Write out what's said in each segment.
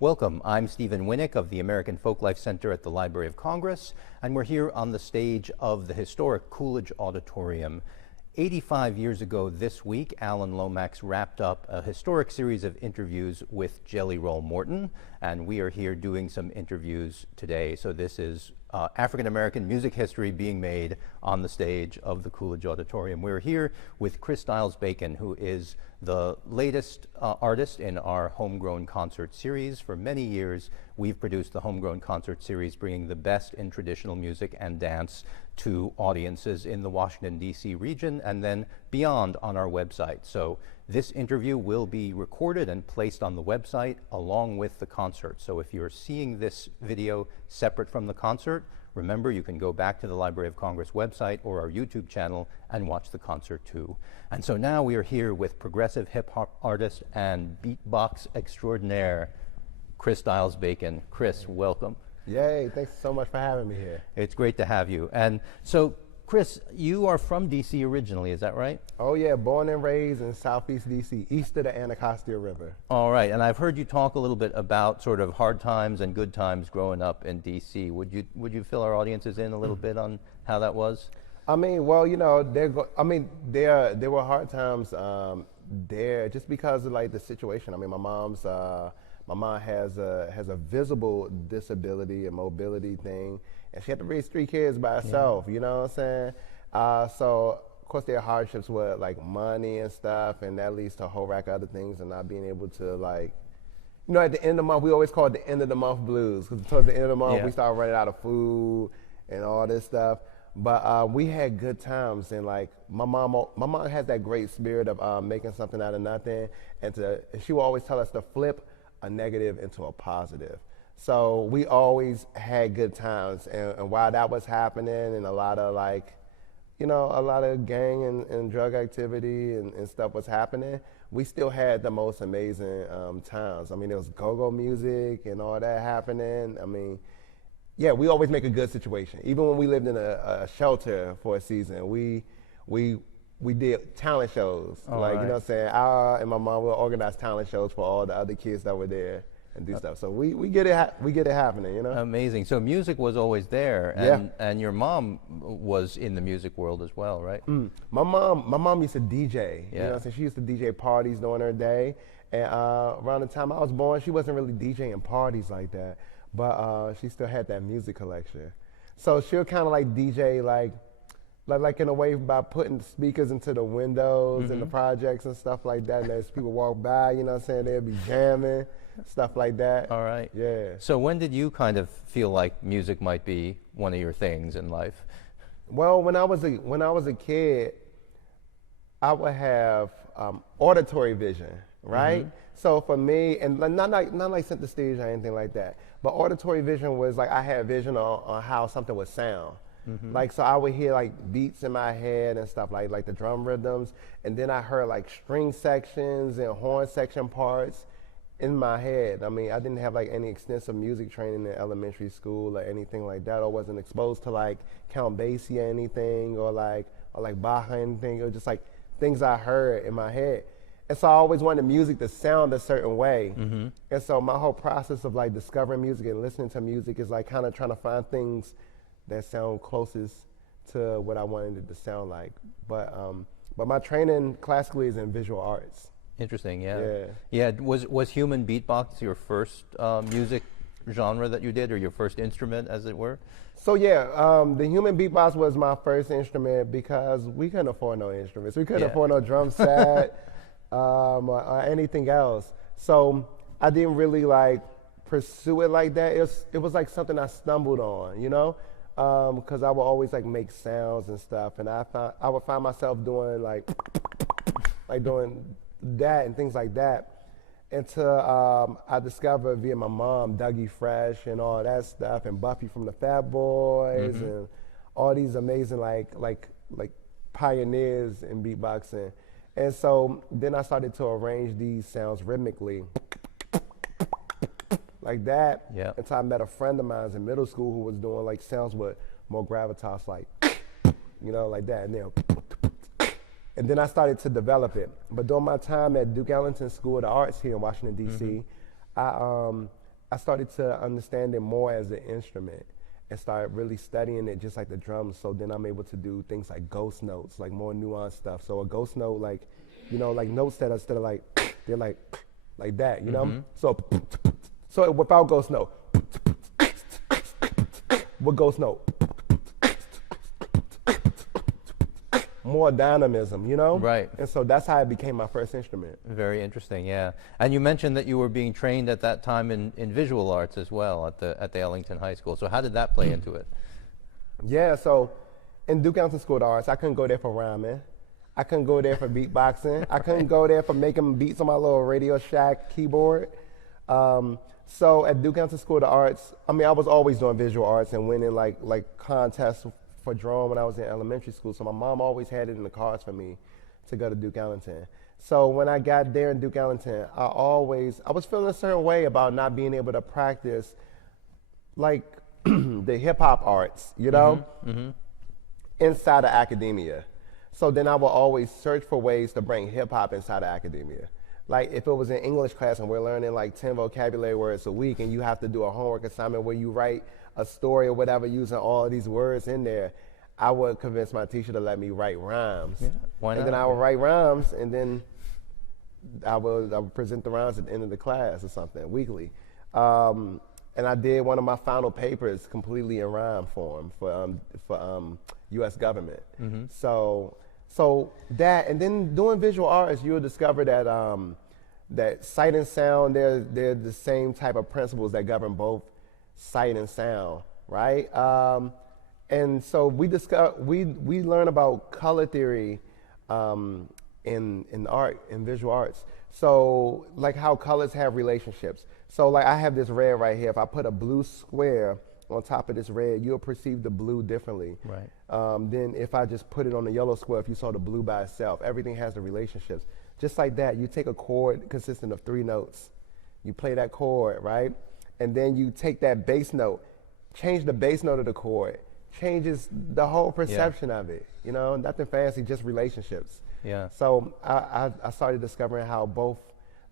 Welcome, I'm Stephen Winnick of the American Folklife Center at the Library of Congress, and we're here on the stage of the historic Coolidge Auditorium. 85 years ago this week, Alan Lomax wrapped up a historic series of interviews with Jelly Roll Morton, and we are here doing some interviews today. So this is African-American music history being made on the stage of the Coolidge Auditorium. We're here with Chris Styles Bacon, who is the latest artist in our Homegrown Concert Series. For many years, we've produced the Homegrown Concert Series, bringing the best in traditional music and dance to audiences in the Washington, D.C. region and then beyond on our website. So this interview will be recorded and placed on the website along with the concert. So if you're seeing this video separate from the concert, remember you can go back to the Library of Congress website or our YouTube channel and watch the concert too. And so now we are here with progressive hip hop artist and beatbox extraordinaire, Chris Styles Bacon. Chris, welcome. Yay, thanks so much for having me here. It's great to have you. And so, Chris, you are from D.C. originally, is that right? Oh yeah, born and raised in Southeast D.C., east of the Anacostia River. All right, and I've heard you talk a little bit about sort of hard times and good times growing up in D.C. Would you fill our audiences in a little bit on how that was? I mean, well, you know, there were hard times there just because of like the situation. I mean, my mom has a visible disability, a mobility thing, and she had to raise 3 kids by herself. You know what I'm saying? So of course there are hardships with like money and stuff, and that leads to a whole rack of other things, and not being able to like, you know, at the end of the month we always call it the end of the month blues, because towards the end of the month we start running out of food and all this stuff. But we had good times, and like my mom has that great spirit of making something out of nothing, and she will always tell us to flip a negative into a positive. So we always had good times, and while that was happening and a lot of like, you know, a lot of gang and drug activity and stuff was happening, we still had the most amazing times. I mean, there was go-go music and all that happening. I mean, yeah, we always make a good situation. Even when we lived in a shelter for a season, we did talent shows. You know what I'm saying? I and my mom will organize talent shows for all the other kids that were there and do stuff. So we get it happening, you know? Amazing. So music was always there, and your mom was in the music world as well, right? My mom used to DJ. You know what I'm saying? She used to DJ parties during her day. And around the time I was born, she wasn't really DJing parties like that, but she still had that music collection. So she'll kind of like DJ like in a way by putting speakers into the windows and the projects and stuff like that. And as people walk by, you know what I'm saying, they'll be jamming, stuff like that. All right. Yeah. So when did you kind of feel like music might be one of your things in life? Well, when I was a kid, I would have auditory vision, right? So for me, and not like center stage or anything like that, but auditory vision was like I had vision on how something would sound. Like, so I would hear like beats in my head and stuff like the drum rhythms, and then I heard like string sections and horn section parts in my head. I mean, I didn't have like any extensive music training in elementary school or anything like that, or wasn't exposed to like Count Basie or anything, or like Bach or anything. It was just like things I heard in my head. And so I always wanted music to sound a certain way. And so my whole process of like discovering music and listening to music is like kind of trying to find things that sound closest to what I wanted it to sound like. But my training classically is in visual arts. Interesting, yeah. Was human beatbox your first music genre that you did, or your first instrument, as it were? So yeah, the human beatbox was my first instrument because we couldn't afford no instruments. We couldn't afford no drum set or anything else. So I didn't really like pursue it like that. It was like something I stumbled on, you know? Because I would always like make sounds and stuff, and I would find myself doing like doing that and things like that, until I discovered via my mom Dougie Fresh and all that stuff, and Buffy from the Fat Boys and all these amazing like pioneers in beatboxing, and so then I started to arrange these sounds rhythmically. Like that, until I met a friend of mine in middle school who was doing like sounds with more gravitas, like, you know, like that. And then I started to develop it. But during my time at Duke Ellington School of the Arts here in Washington, D.C., I started to understand it more as an instrument and started really studying it just like the drums. So then I'm able to do things like ghost notes, like more nuanced stuff. So a ghost note, like, like notes that are instead of like, they're like that, you know? So without ghost note, with ghost note, more dynamism, Right. And so that's how it became my first instrument. Very interesting, yeah. And you mentioned that you were being trained at that time in visual arts as well at the Ellington High School. So how did that play into it? Yeah, so in Duke Ellington School of Arts, I couldn't go there for rhyming. I couldn't go there for beatboxing. I couldn't go there for making beats on my little Radio Shack keyboard. So at Duke Ellington School of the Arts, I was always doing visual arts and winning like contests for drawing when I was in elementary school. So my mom always had it in the cards for me to go to Duke Ellington. So when I got there in Duke Ellington, I was feeling a certain way about not being able to practice like the hip hop arts, inside of academia. So then I would always search for ways to bring hip hop inside of academia. Like if it was an English class and we're learning like 10 vocabulary words a week and you have to do a homework assignment where you write a story or whatever using all of these words in there, I would convince my teacher to let me write rhymes. Yeah, why not? And then I would write rhymes and then I would present the rhymes at the end of the class or something, weekly. And I did one of my final papers completely in rhyme form for U.S. government. So that, and then doing visual arts, you'll discover that that sight and sound, they're the same type of principles that govern both sight and sound, right? And so we learn about color theory in art, in visual arts. So like how colors have relationships. So like I have this red right here. If I put a blue square on top of this red, you'll perceive the blue differently. Right. Then if I just put it on the yellow square, if you saw the blue by itself, everything has the relationships. Just like that, you take a chord consisting of 3 notes. You play that chord, right? And then you take that bass note, change the bass note of the chord, changes the whole perception of it. Nothing fancy, just relationships. Yeah. So I started discovering how both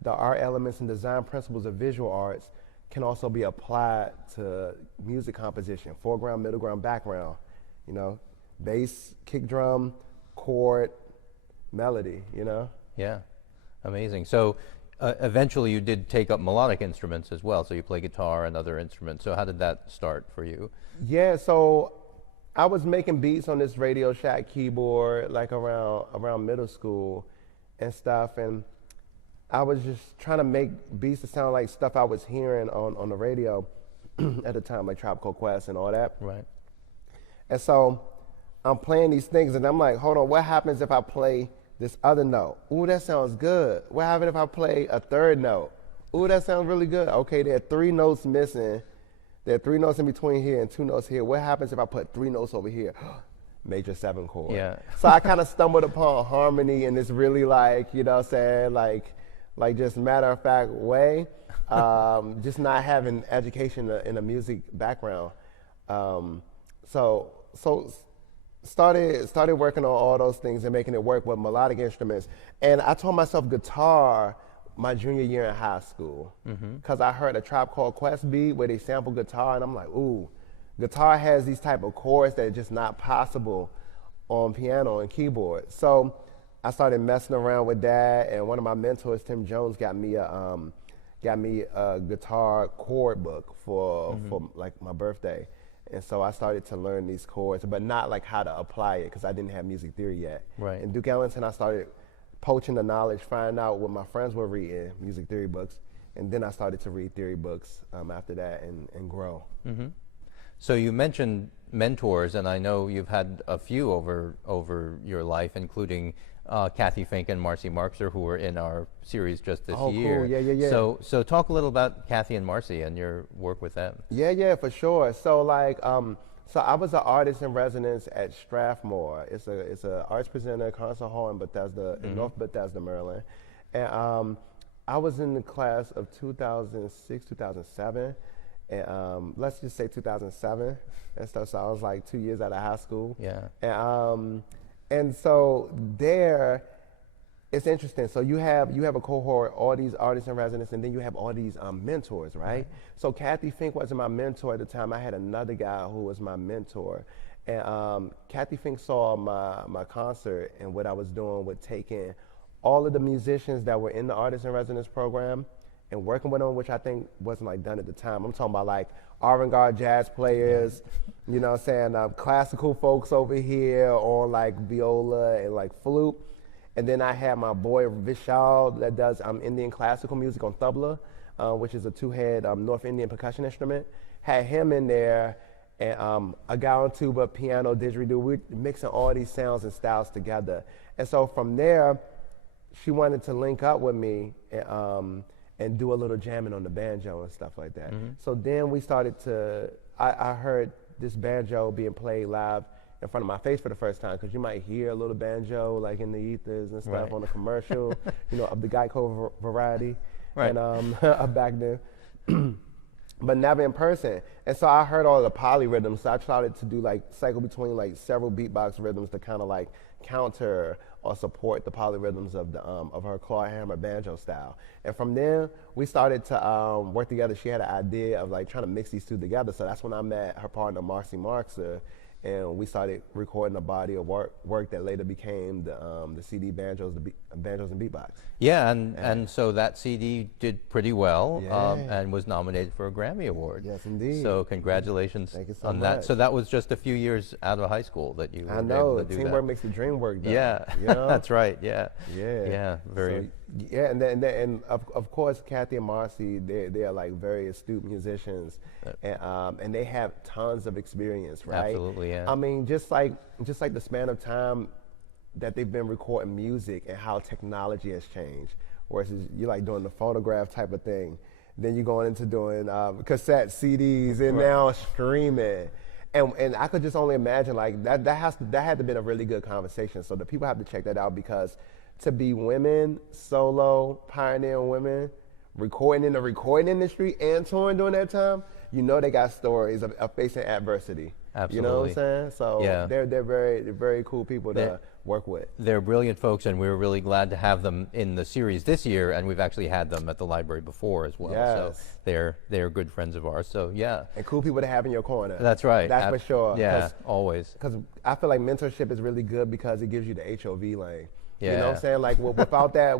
the art elements and design principles of visual arts can also be applied to music composition, foreground, middle ground, background, bass, kick drum, chord, melody, Yeah, amazing. So eventually you did take up melodic instruments as well. So you play guitar and other instruments. So how did that start for you? Yeah, so I was making beats on this Radio Shack keyboard like around middle school and stuff, and I was just trying to make beats that sound like stuff I was hearing on the radio at the time, like Tropical Quest and all that. Right. And so I'm playing these things, and I'm like, hold on, what happens if I play this other note? Ooh, that sounds good. What happens if I play a third note? Ooh, that sounds really good. Okay, there are 3 notes missing. There are 3 notes in between here and 2 notes here. What happens if I put 3 notes over here? Major 7 chord. Yeah. So I kind of stumbled upon harmony in this really like just matter of fact way, just not having education in a music background. So started working on all those things and making it work with melodic instruments. And I taught myself guitar my junior year in high school because I heard a Tribe Called Quest beat where they sample guitar, and I'm like, ooh, guitar has these type of chords that are just not possible on piano and keyboard. So I started messing around with that, and one of my mentors, Tim Jones, got me a guitar chord book for like my birthday. And so I started to learn these chords, but not like how to apply it because I didn't have music theory yet. Right. In Duke Ellington, I started poaching the knowledge, finding out what my friends were reading, music theory books, and then I started to read theory books after that and grow. So you mentioned mentors, and I know you've had a few over your life, including Kathy Fink and Marcy Marxer, who were in our series just this year. Cool. Yeah. So talk a little about Kathy and Marcy and your work with them. Yeah, for sure. So like, so I was an artist in residence at Strathmore. It's a arts presenter concert hall in Bethesda, in North Bethesda, Maryland. And I was in the class of 2006, 2007. And let's just say 2007 and stuff. So I was like 2 years out of high school. Yeah. And so there, it's interesting. So you have a cohort, all these artists in residence, and then you have all these mentors, right? So Kathy Fink wasn't my mentor at the time. I had another guy who was my mentor, and Kathy Fink saw my concert and what I was doing with taking all of the musicians that were in the artist in residence program and working with them, which I think wasn't like done at the time. I'm talking about like avant-garde jazz players, you know what I'm saying, classical folks over here on like viola and like flute. And then I had my boy Vishal that does Indian classical music on tabla, which is a two-head North Indian percussion instrument. Had him in there, and a guy on tuba, piano, didgeridoo. We're mixing all these sounds and styles together. And so from there, she wanted to link up with me and do a little jamming on the banjo and stuff like that. So then we started to, I heard this banjo being played live in front of my face for the first time, because you might hear a little banjo like in the ethers and stuff on the commercial, you know, of the Geico variety, and back then, but never in person. And so I heard all the polyrhythms, so I started to do like cycle between like several beatbox rhythms to kind of like counter or support the polyrhythms of the of her clawhammer banjo style. And from there, we started to work together. She had an idea of like trying to mix these two together. So that's when I met her partner, Marcy Marxer, and we started recording a body of work that later became the CD Banjos, Banjos and Beatbox. Yeah, and so that CD did pretty well, and was nominated for a Grammy Award. Yes, indeed. So congratulations Thank you so on much. that. So that was just a few years out of high school that you were I know, able to do teamwork that. makes the dream work, though. Yeah, you know? that's right. Yeah, Yeah. yeah, very. So, yeah, and of course, Kathy and Marcy, they are like very astute musicians, and they have tons of experience, right? Absolutely, yeah. I mean, just like the span of time that they've been recording music and how technology has changed. Versus you're like doing the phonograph type of thing, then you're going into doing cassette CDs and now streaming. And I could just only imagine like that had to have been a really good conversation. So the people have to check that out, because to be women, solo, pioneering women, recording in the recording industry and touring during that time, you know they got stories of facing adversity. Absolutely. You know what I'm saying? So Yeah. they're very cool people to work with. They're brilliant folks, and we were really glad to have them in the series this year, and we've actually had them at the library before as well. Yes. So they're good friends of ours. So yeah. And cool people to have in your corner. That's right. That's for sure. Yeah, always. Because I feel like mentorship is really good because it gives you the HOV lane. You know Yeah. what I'm saying? Like without that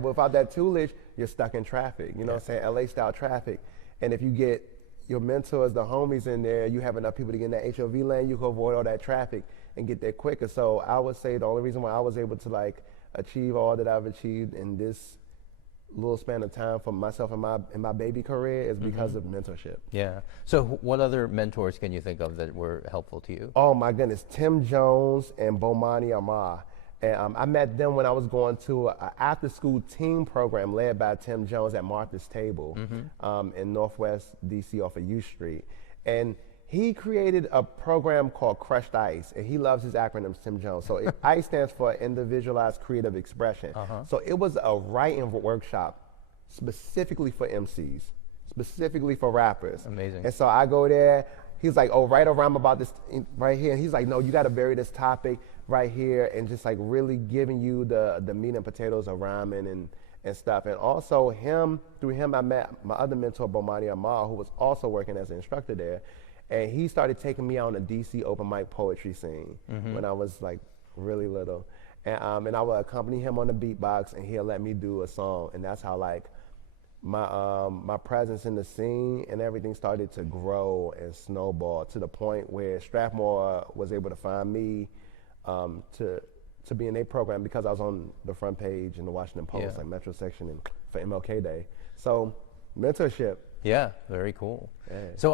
toolage, you're stuck in traffic. You know what I'm saying? LA style traffic. And if you get your mentors, the homies in there, you have enough people to get in that HOV lane, you can avoid all that traffic and get there quicker. So I would say the only reason why I was able to like achieve all that I've achieved in this little span of time for myself and my baby career is because of mentorship. Yeah. So what other mentors can you think of that were helpful to you? Oh my goodness, Tim Jones and Bomani Amar. And I met them when I was going to an after-school team program led by Tim Jones at Martha's Table in Northwest DC off of U Street. And he created a program called Crushed Ice, and he loves his acronyms, Tim Jones. So ICE stands for Individualized Creative Expression. So it was a writing workshop specifically for MCs, specifically for rappers. Amazing. And so I go there. He's like, oh, write a rhyme about this right here. And he's like, no, you got to bury this topic right here, and just like really giving you the meat and potatoes of rhyming and stuff. And also through him, I met my other mentor, Bomani Amal, who was also working as an instructor there. And he started taking me out on the DC open mic poetry scene when I was like really little. And I would accompany him on the beatbox, and he'll let me do a song. And that's how like my presence in the scene and everything started to grow and snowball to the point where Strathmore was able to find me to be in their program because I was on the front page in the Washington Post, like Metro section, and for MLK Day. So mentorship. Yeah, very cool. Yeah. So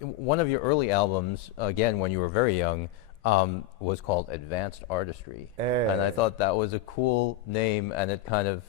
one of your early albums, again when you were very young, was called Advanced Artistry, and I thought that was a cool name, and it kind of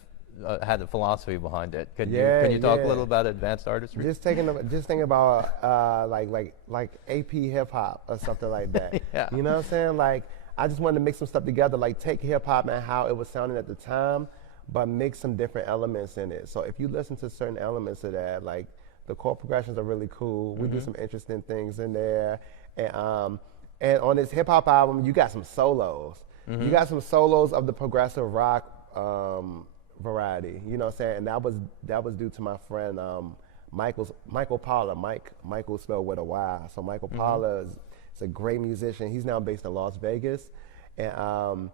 had a philosophy behind it. Can you talk a little about Advanced Artistry? Just thinking about like AP hip hop or something like that. Yeah. You know what I'm saying? Like I just wanted to mix some stuff together, like take hip hop and how it was sounding at the time, but mix some different elements in it. So if you listen to certain elements of that, like the chord progressions are really cool. We do some interesting things in there, and on this hip hop album, you got some solos. You got some solos of the progressive rock variety. You know what I'm saying? And that was due to my friend Michael Paula. Michael spelled with a Y. So Michael Paula is a great musician. He's now based in Las Vegas, and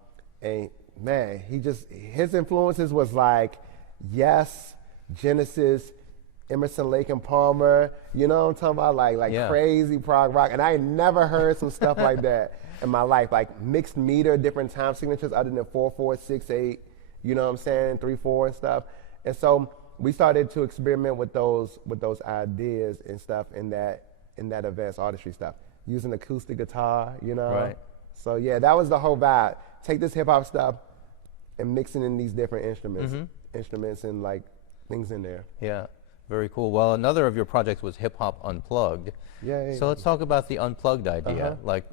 man, his influences was like Yes, Genesis, Emerson, Lake and Palmer. You know what I'm talking about? Like Yeah. crazy prog rock. And I ain't never heard some stuff like that in my life. Like mixed meter, different time signatures other than 4/4, 6/8. You know what I'm saying? 3/4 and stuff. And so we started to experiment with those ideas and stuff in that advanced artistry stuff, using acoustic guitar. You know. Right. So yeah, that was the whole vibe. Take this hip hop stuff and mixing in these different instruments and like things in there. Yeah, very cool. Well, another of your projects was Hip Hop Unplugged. Yeah. So let's talk about the unplugged idea. Uh-huh. Like,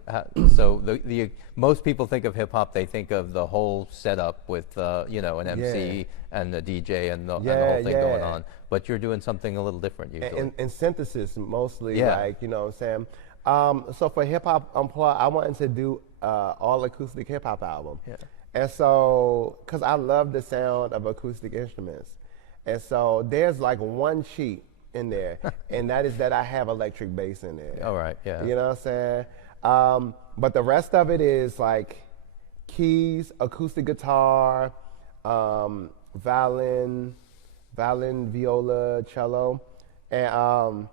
so the most people think of hip hop, they think of the whole setup with an MC and the DJ and the whole thing going on. But you're doing something a little different usually. And synthesis mostly, Yeah. like, you know what I'm saying? So for Hip Hop Unplugged, I wanted to do all acoustic hip hop album. Yeah. And so, because I love the sound of acoustic instruments. And so there's like one cheat in there, and that is that I have electric bass in there. All right, yeah. You know what I'm saying? But the rest of it is like keys, acoustic guitar, violin, viola, cello, and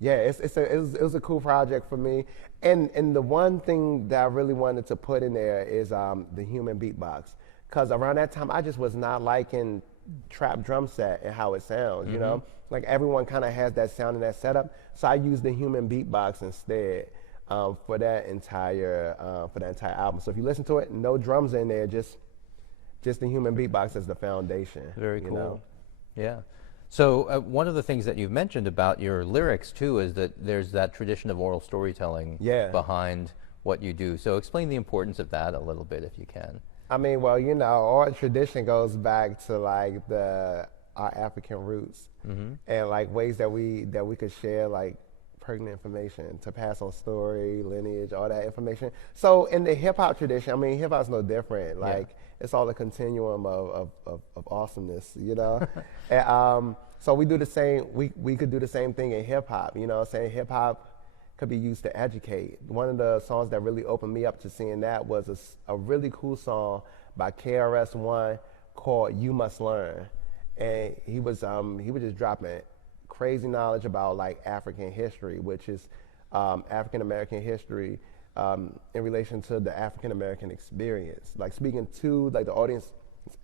yeah, it was a cool project for me. And the one thing that I really wanted to put in there is the human beatbox, because around that time I just was not liking trap drum set and how it sounds. You know, like everyone kind of has that sound and that setup, so I used the human beatbox instead for that entire album. So if you listen to it, no drums in there, just the human beatbox as the foundation. Very you cool. know? Yeah. So one of the things that you've mentioned about your lyrics too is that there's that tradition of oral storytelling behind what you do. So explain the importance of that a little bit if you can. I mean, well, you know, our tradition goes back to like our African roots and like ways that we could share like pertinent information to pass on story, lineage, all that information. So in the hip hop tradition, I mean, hip hop's no different. Like it's all a continuum of awesomeness, you know. And, so we do the same. We could do the same thing in hip hop. You know what I'm saying? Hip hop could be used to educate. One of the songs that really opened me up to seeing that was a really cool song by KRS-One called "You Must Learn," and he was just dropping crazy knowledge about like African history, which is African American history in relation to the African American experience, like speaking to like the audience,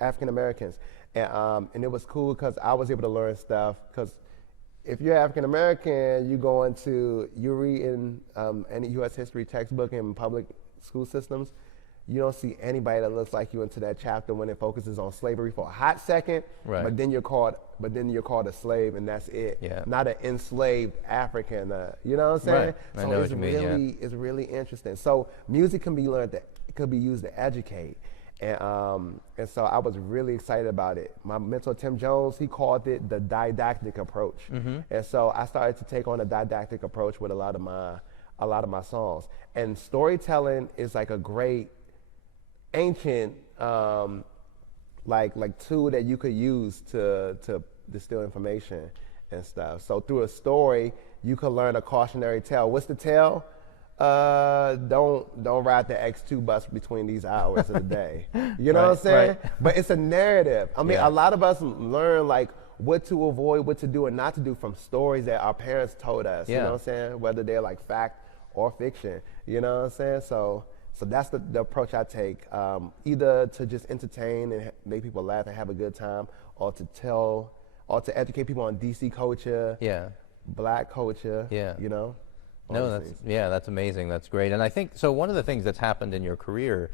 African Americans, and it was cool because I was able to learn stuff because. If you're African American, you read in any U.S. history textbook in public school systems, you don't see anybody that looks like you into that chapter when it focuses on slavery for a hot second. Right. But then you're called a slave, and that's it. Yeah. Not an enslaved African. You know what I'm saying? Right. I So know what you mean, it's really interesting. So music can be learned. It could be used to educate. And so I was really excited about it. My mentor, Tim Jones, he called it the didactic approach. And so I started to take on a didactic approach with a lot of my songs. And storytelling is like a great ancient like tool that you could use to distill information and stuff. So through a story, you could learn a cautionary tale. What's the tale? Don't ride the X2 bus between these hours of the day. You know what I'm saying? Right. But it's a narrative. I mean, a lot of us learn like what to avoid, what to do and not to do from stories that our parents told us. You know what I'm saying? Whether they're like fact or fiction. You know what I'm saying? So that's the approach I take. Either to just entertain and make people laugh and have a good time, or to educate people on DC culture, Black culture. You know. No, that's amazing. That's great. And I think, so one of the things that's happened in your career,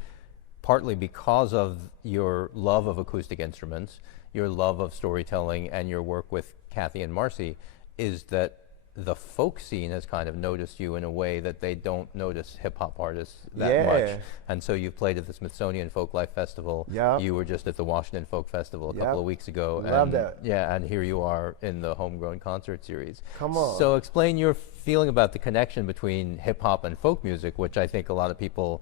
partly because of your love of acoustic instruments, your love of storytelling, and your work with Kathy and Marcy, is that the folk scene has kind of noticed you in a way that they don't notice hip-hop artists that much. And so you've played at the Smithsonian Folklife Festival. You were just at the Washington Folk Festival a couple of weeks ago. Love that. Yeah, and here you are in the Homegrown Concert Series. Come on. So explain your feeling about the connection between hip-hop and folk music, which I think a lot of people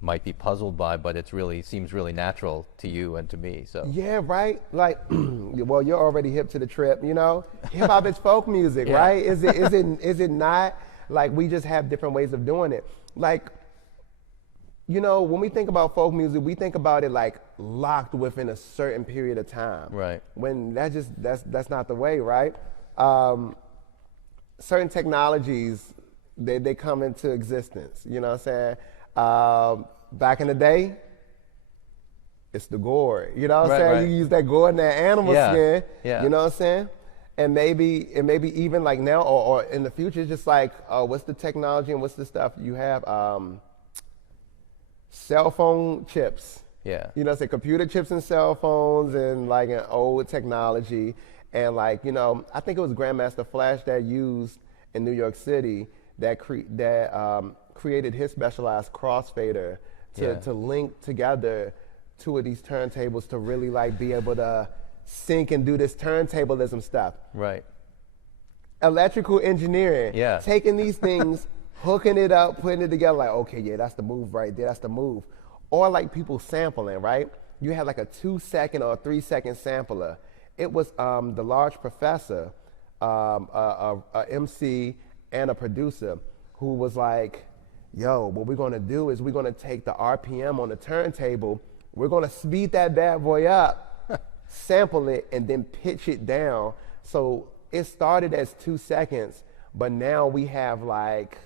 might be puzzled by, but it's really seems really natural to you and to me. So Yeah, right. Like, well, you're already hip to the trip, you know. Hip hop is folk music, Yeah. right? Is it not? Like, we just have different ways of doing it. Like, you know, when we think about folk music, we think about it like locked within a certain period of time. Right. When that's not the way, right? Certain technologies, they come into existence. You know what I'm saying? Back in the day, it's the gourd. You know what I'm Right, saying? right. You use that gourd and that animal Yeah, skin. yeah. You know what I'm saying? And maybe even like now or in the future, it's just like what's the technology and what's the stuff you have? Cell phone chips. Yeah. You know, say computer chips and cell phones and like an old technology. And like, you know, I think it was Grandmaster Flash that used in New York City that created his specialized crossfader Yeah. to link together two of these turntables to really like be able to sync and do this turntablism stuff. right. Electrical engineering. Yeah. Taking these things, hooking it up, putting it together, like, okay, yeah, that's the move right there, that's the move. Or like people sampling, right? You had like a 2-second or a 3-second sampler. It was the large professor, a MC and a producer who was like, yo, what we're gonna do is we're gonna take the RPM on the turntable, we're gonna speed that bad boy up, sample it, and then pitch it down. So it started as 2 seconds, but now we have like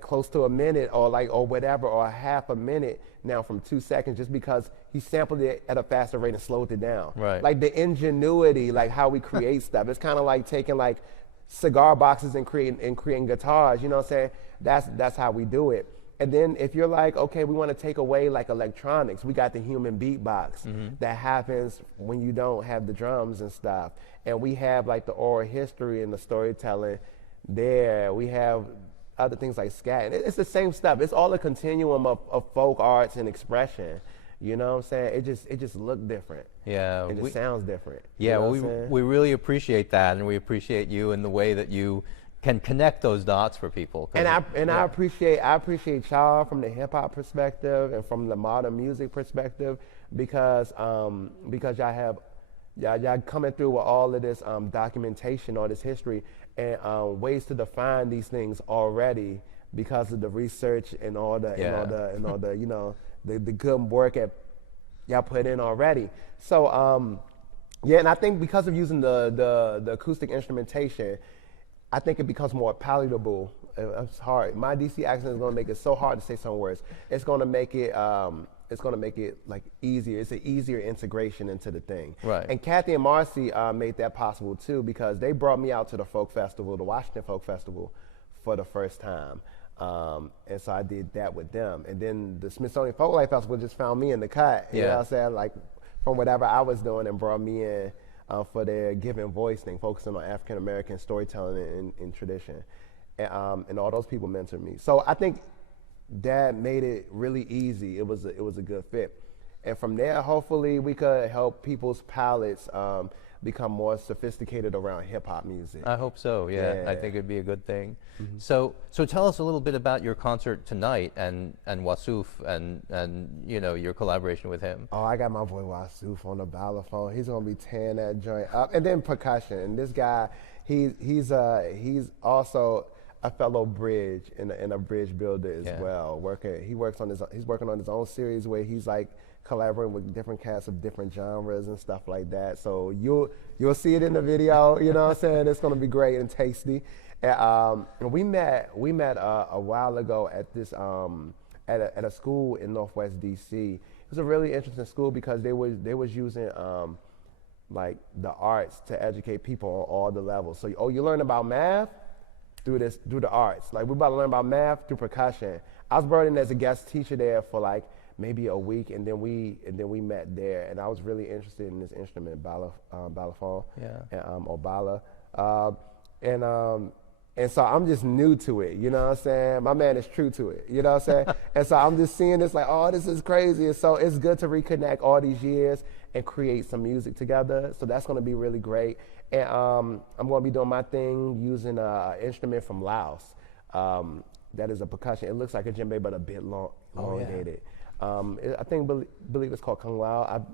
close to a minute or whatever, or a half a minute now from 2 seconds, just because he sampled it at a faster rate and slowed it down. Right. Like the ingenuity, like how we create stuff. It's kind of like taking like cigar boxes and creating guitars, you know what I'm saying? That's how we do it. And then if you're like, okay, we want to take away like electronics, we got the human beatbox that happens when you don't have the drums and stuff. And we have like the oral history and the storytelling there. We have other things like scat. And it's the same stuff. It's all a continuum of folk arts and expression. You know what I'm saying? It just looked different. Yeah, It just sounds different. Yeah, You know well, what I'm saying? we really appreciate that, and we appreciate you and the way that you can connect those dots for people. 'Cause I appreciate y'all from the hip hop perspective and from the modern music perspective because y'all coming through with all of this documentation, all this history, and ways to define these things already because of the research and all the you know the good work y'all put in already. So yeah, and I think because of using the acoustic instrumentation, I think it becomes more palatable. It's hard. My DC accent is going to make it so hard to say some words. It's going to make it. It's going to make it like easier. It's an easier integration into the thing. Right. And Kathy and Marcy made that possible too because they brought me out to the folk festival, the Washington Folk Festival, for the first time. And so I did that with them. And then the Smithsonian Folklife Festival just found me in the cut. You know what I'm saying? Like from whatever I was doing and brought me in. For their giving voice thing, focusing on African American storytelling and tradition, and all those people mentored me. So I think that made it really easy. It was a good fit, and from there, hopefully, we could help people's palates become more sophisticated around hip hop music. I hope so. Yeah, I Yeah. think it'd be a good thing. So tell us a little bit about your concert tonight and Wassouf and you know your collaboration with him. Oh, I got my boy Wassouf on the balafon. He's gonna be tearing that joint up, and then percussion. And this guy, he's also a fellow bridge and a bridge builder as well. He's working on his own series where he's like collaborating with different casts of different genres and stuff like that. So you'll see it in the video. You know what I'm saying? It's gonna be great and tasty. And we met a while ago at this at a school in Northwest DC. It was a really interesting school because they was using like the arts to educate people on all the levels. So you learn about math through the arts. Like we're about to learn about math through percussion. I was brought in as a guest teacher there for like maybe a week, and then we met there, and I was really interested in this instrument, balafon, or bala, and so I'm just new to it, you know what I'm saying? My man is true to it, you know what I'm saying? And so I'm just seeing this like, oh, this is crazy. And so it's good to reconnect all these years and create some music together. So that's gonna be really great. And I'm gonna be doing my thing using an instrument from Laos. that is a percussion. It looks like a djembe, but a bit elongated. I think believe it's called Kung Lao.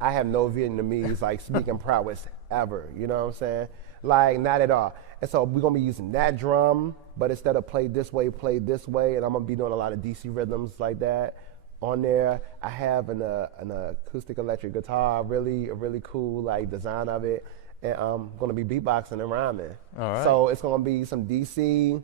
I have no Vietnamese like speaking prowess ever. You know what I'm saying? Like not at all. And so we're gonna be using that drum, but instead of play this way, and I'm gonna be doing a lot of DC rhythms like that on there. I have an acoustic electric guitar, a really cool like design of it, and I'm gonna be beatboxing and rhyming. All right. So it's gonna be some DC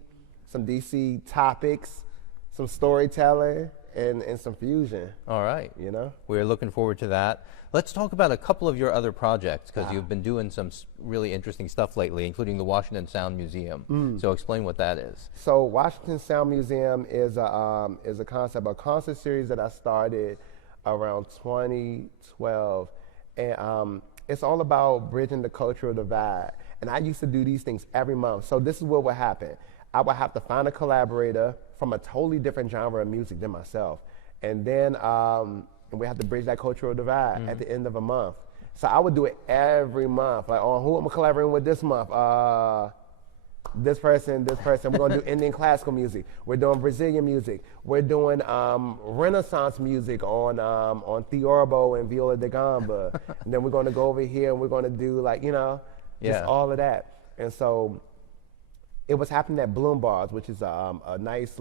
topics, some storytelling, and some fusion. All right. You know? We're looking forward to that. Let's talk about a couple of your other projects, because you've been doing some really interesting stuff lately, including the Washington Sound Museum. So explain what that is. So Washington Sound Museum is a concert series that I started around 2012, and it's all about bridging the cultural divide. And I used to do these things every month. So this is what would happen. I would have to find a collaborator from a totally different genre of music than myself, and then we have to bridge that cultural divide at the end of a month. So I would do it every month. Like, oh, who am I collaborating with this month? This person. We're gonna do Indian classical music. We're doing Brazilian music. We're doing Renaissance music on Theorbo and Viola da Gamba. And then we're gonna go over here and we're gonna do like, just all of that. And so it was happening at Bloom Bars, which is a nice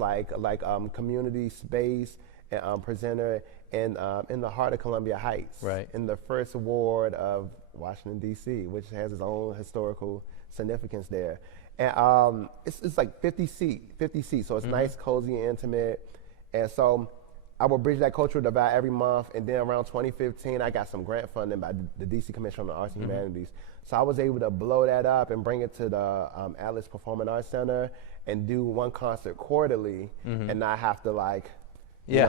community space and presenter in the heart of Columbia Heights, right, in the first ward of Washington D.C., which has its own historical significance there. And it's like 50 seats, so it's nice, cozy, and intimate. And so I will bridge that cultural divide every month. And then around 2015, I got some grant funding by the D.C. Commission on the Arts and Humanities. So I was able to blow that up and bring it to the Atlas Performing Arts Center and do one concert quarterly, and not have to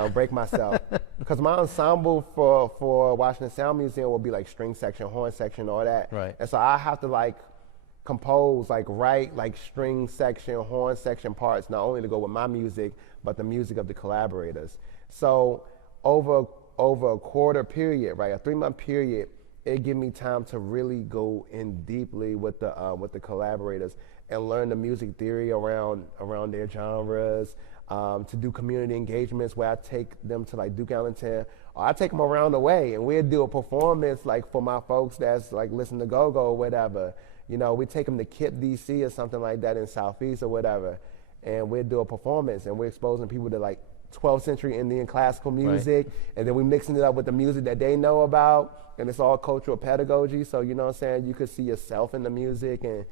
break myself. Because my ensemble for Washington Sound Museum will be like string section, horn section, all that. Right. And so I have to compose, write string section, horn section parts, not only to go with my music, but the music of the collaborators. So over a quarter period, right, a 3-month period, it gave me time to really go in deeply with the collaborators and learn the music theory around their genres, to do community engagements where I take them to Duke Ellington, or I take them around the way and we'll do a performance for my folks that's listen to go-go or whatever. We take them to KIP DC or something like that in Southeast or whatever, and we'll do a performance and we're exposing people to 12th century Indian classical music, and then we're mixing it up with the music that they know about, and it's all cultural pedagogy, so you know what I'm saying, you could see yourself in the music, and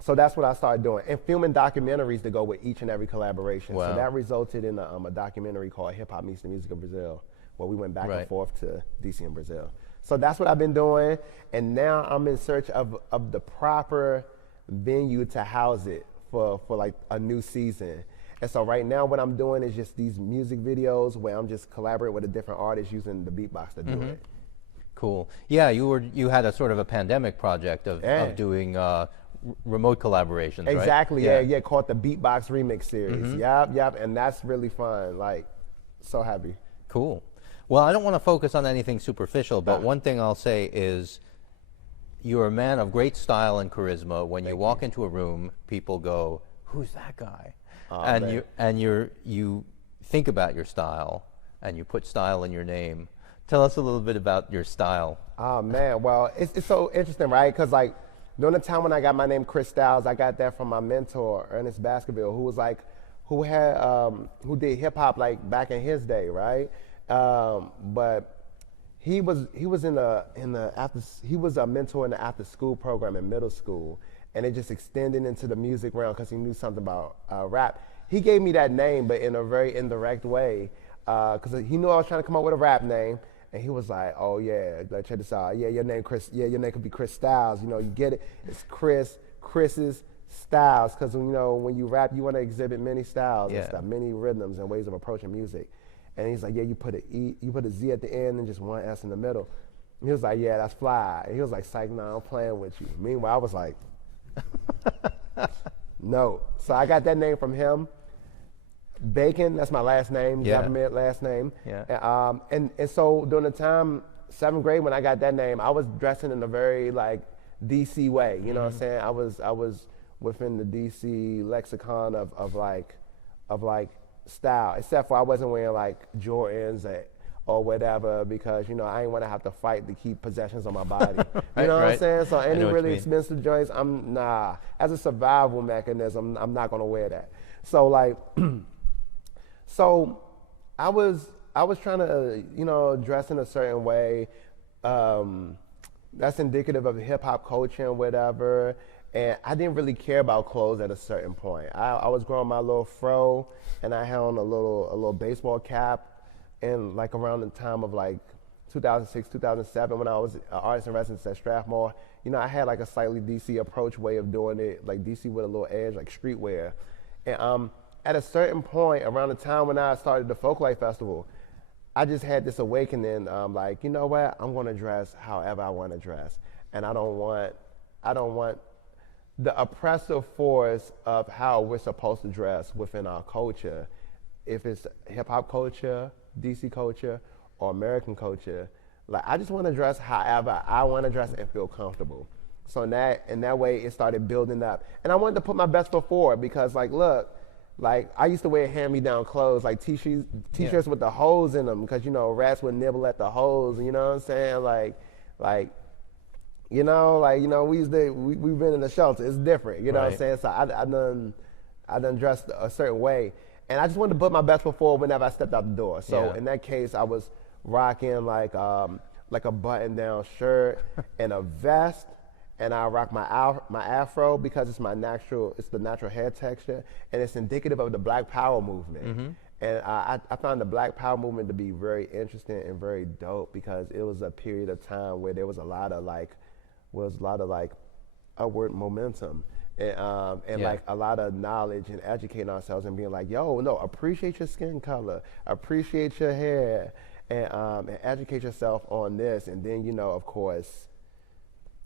so that's what I started doing, and filming documentaries to go with each and every collaboration. Wow. So that resulted in a documentary called Hip Hop Meets the Music of Brazil, where we went back and forth to DC and Brazil. So that's what I've been doing, and now I'm in search of the proper venue to house it for a new season. And so right now what I'm doing is just these music videos where I'm just collaborating with a different artist using the beatbox to do it. Cool. Yeah, you had a sort of a pandemic project of doing remote collaborations, exactly, right? yeah, called the Beatbox Remix Series. Yep, and that's really fun, so happy. Cool. Well, I don't want to focus on anything superficial, but one thing I'll say is you're a man of great style and charisma. When you walk into a room, people go, "Who's that guy?" And you think about your style, and you put style in your name. Tell us a little bit about your style. Oh man, well, it's so interesting, right? Because during the time when I got my name Chris Styles, I got that from my mentor Ernest Baskerville, who was who did hip hop back in his day, right? But he was a mentor in the after school program in middle school, and it just extended into the music realm because he knew something about rap. He gave me that name, but in a very indirect way, because he knew I was trying to come up with a rap name, and he was like, "Oh yeah, check this out. Yeah, your name Chris. Yeah, your name could be Chris Styles. You get it? It's Chris's Styles, because when you rap, you want to exhibit many styles and stuff, many rhythms and ways of approaching music." And he's like, "Yeah, you put a Z at the end and just one S in the middle." And he was like, "Yeah, that's fly." And he was like, "Psych, nah, I'm playing with you." Meanwhile, I was like, no. So I got that name from him. Bacon, that's my last name, government last name. Yeah. And so during the time, 7th grade, when I got that name, I was dressing in a very DC way. You know what I'm saying? I was within the DC lexicon of like style, except for I wasn't wearing like Jordans or whatever, because, you know, I didn't want to have to fight to keep possessions on my body. You know what I'm saying? So any really expensive joints, as a survival mechanism, I'm not gonna wear that. So like, so I was trying to, you know, dress in a certain way that's indicative of hip hop culture and whatever. And I didn't really care about clothes at a certain point. I was growing my little fro, and I had on a little baseball cap, and like around the time of like 2006, 2007, when I was an artist in residence at Strathmore, you know, I had like a slightly DC approach way of doing it, like DC with a little edge, like streetwear. And at a certain point, around the time when I started the Folklife Festival, I just had this awakening, like, you know what, I'm gonna dress however I wanna dress. And I don't want the oppressive force of how we're supposed to dress within our culture, if it's hip hop culture, DC culture, or American culture. Like, I just want to dress however I want to dress and feel comfortable. So in that way, it started building up. And I wanted to put my best foot forward, because, like, look, like, I used to wear hand-me-down clothes, like t-shirts with the holes in them, because, you know, rats would nibble at the holes, you know what I'm saying? Like, you know, we've been in the shelter. It's different, you know what I'm saying? So I done dressed a certain way. And I just wanted to put my best foot forward whenever I stepped out the door. So in that case, I was rocking like a button-down shirt and a vest, and I rock my afro because it's the natural hair texture, and it's indicative of the Black Power movement. Mm-hmm. And I found the Black Power movement to be very interesting and very dope, because it was a period of time where there was a lot of upward momentum. And like a lot of knowledge and educating ourselves and being like, yo, no, appreciate your skin color, appreciate your hair, and educate yourself on this. And then, you know, of course,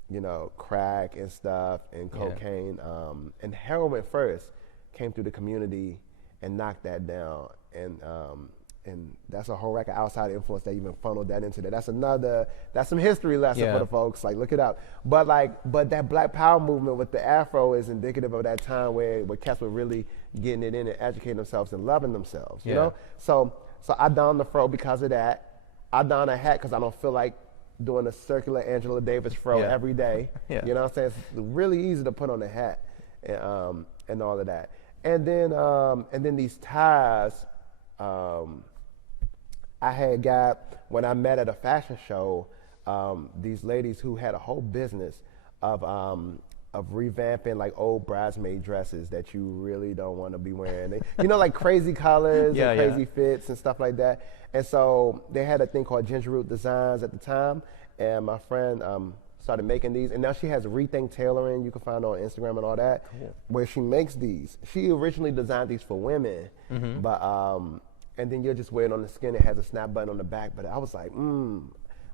you know, crack and stuff and cocaine and heroin first came through the community and knocked that down. And that's a whole rack of outside influence that even funneled that into that. That's some history lesson for the folks. Like, look it up. But that Black Power movement with the Afro is indicative of that time where cats were really getting it in and educating themselves and loving themselves. You know. So I donned the fro because of that. I donned a hat because I don't feel like doing a circular Angela Davis fro every day. You know what I'm saying? It's really easy to put on a hat and all of that. And then these ties. I had got, when I met at a fashion show, these ladies who had a whole business of revamping like old bridesmaid dresses that you really don't want to be wearing. You know, like crazy colors and crazy fits and stuff like that. And so they had a thing called Ginger Root Designs at the time, and my friend started making these, and now she has Rethink Tailoring, you can find her on Instagram and all that, where she makes these. She originally designed these for women, but and then you'll just wear it on the skin. It has a snap button on the back. But I was like, I'm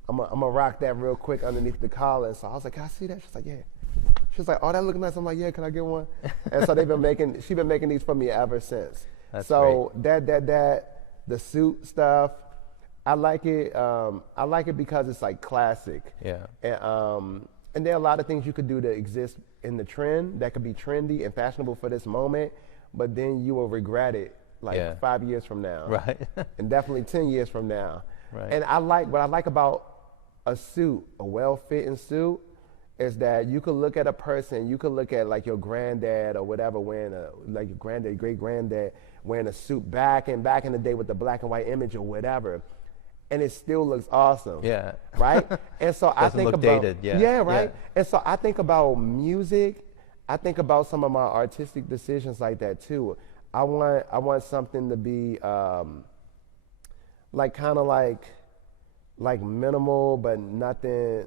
gonna rock that real quick underneath the collar. And so I was like, can I see that? She's like, yeah. She was like, oh, that looking nice. I'm like, yeah, can I get one? And so she's been making these for me ever since. That's so great. The suit stuff, I like it. I like it because it's like classic. Yeah. And there are a lot of things you could do to exist in the trend that could be trendy and fashionable for this moment, but then you will regret it. 5 years from now, right? And definitely 10 years from now, right? And what I like about a suit, a well-fitting suit, is that you could look at a person, you could look at like your granddad or whatever wearing like your granddad, great granddad wearing a suit back in the day with the black and white image or whatever, and it still looks awesome, right? And so I think about dated, right. And so I think about music, I think about some of my artistic decisions like that too. I want something to be like kind of like minimal, but nothing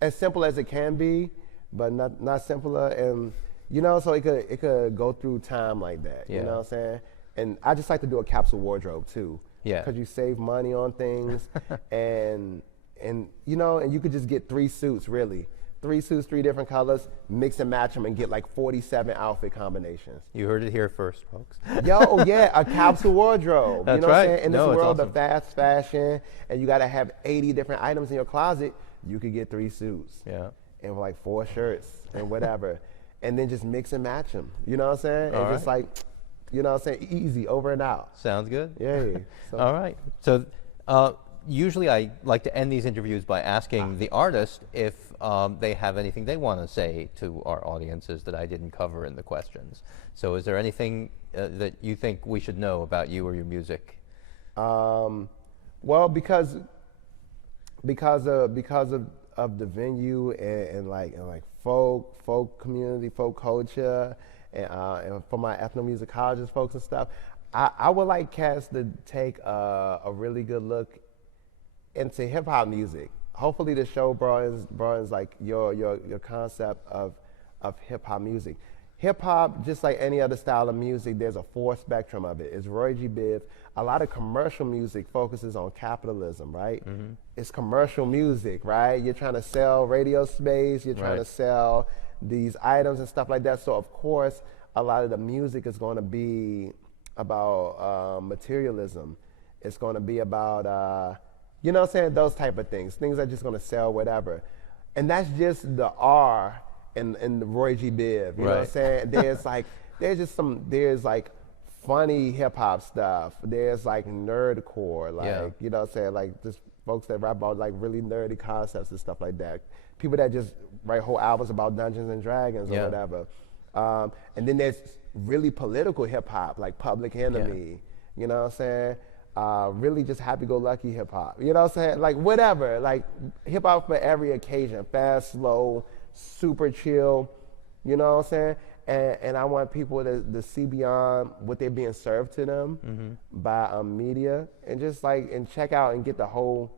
as simple as it can be, but not simpler. And you know, so it could go through time like that. You know what I'm saying? And I just like to do a capsule wardrobe too. Yeah. Because you save money on things, and you know, and you could just get 3 suits really. 3 suits, 3 different colors, mix and match them and get like 47 outfit combinations. You heard it here first, folks. Yo, yeah, a capsule wardrobe. That's you know right. What I'm saying? In this world of fast fashion, and you got to have 80 different items in your closet, you could get 3 suits. Yeah. And like 4 shirts and whatever. and then just mix and match them. You know what I'm saying? All And just right. like, you know what I'm saying? Easy, over and out. Sounds good. Yeah. So, All right. So usually I like to end these interviews by asking the artist if they have anything they want to say to our audiences that I didn't cover in the questions. So is there anything that you think we should know about you or your music? well, because of the venue and like folk community, folk culture, and for my ethnomusicologist folks and stuff, I would like cats to take a really good look into hip hop music. Hopefully, the show broadens like your concept of hip hop music. Hip hop, just like any other style of music, there's a full spectrum of it. It's Roy G. Biv. A lot of commercial music focuses on capitalism, right? It's commercial music, right? You're trying to sell radio space, you're trying Right. to sell these items and stuff like that. So of course, a lot of the music is going to be about materialism. It's going to be about, you know what I'm saying, those type of things. Things that are just going to sell whatever. And that's just the R in the Roy G. Biv. You know what I'm Right. saying? There's like funny hip hop stuff. There's like nerdcore, like, Yeah. you know what I'm saying? Like just folks that rap about like really nerdy concepts and stuff like that. People that just write whole albums about Dungeons and Dragons or Yeah. whatever. And then there's really political hip hop, like Public Enemy. You know what I'm saying? Really just happy-go-lucky hip hop. You know what I'm saying? Like whatever, like hip hop for every occasion, fast, slow, super chill. You know what I'm saying? And I want people to see beyond what they're being served to them by media, and just like and check out and get the whole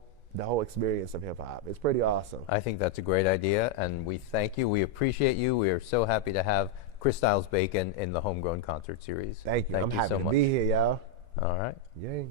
experience of hip hop. It's pretty awesome. I think that's a great idea, and we thank you. We appreciate you. We are so happy to have Chris Styles Bacon in the Homegrown Concert Series. Thank you. I'm you happy so to much. be here, y'all. All right. Yay.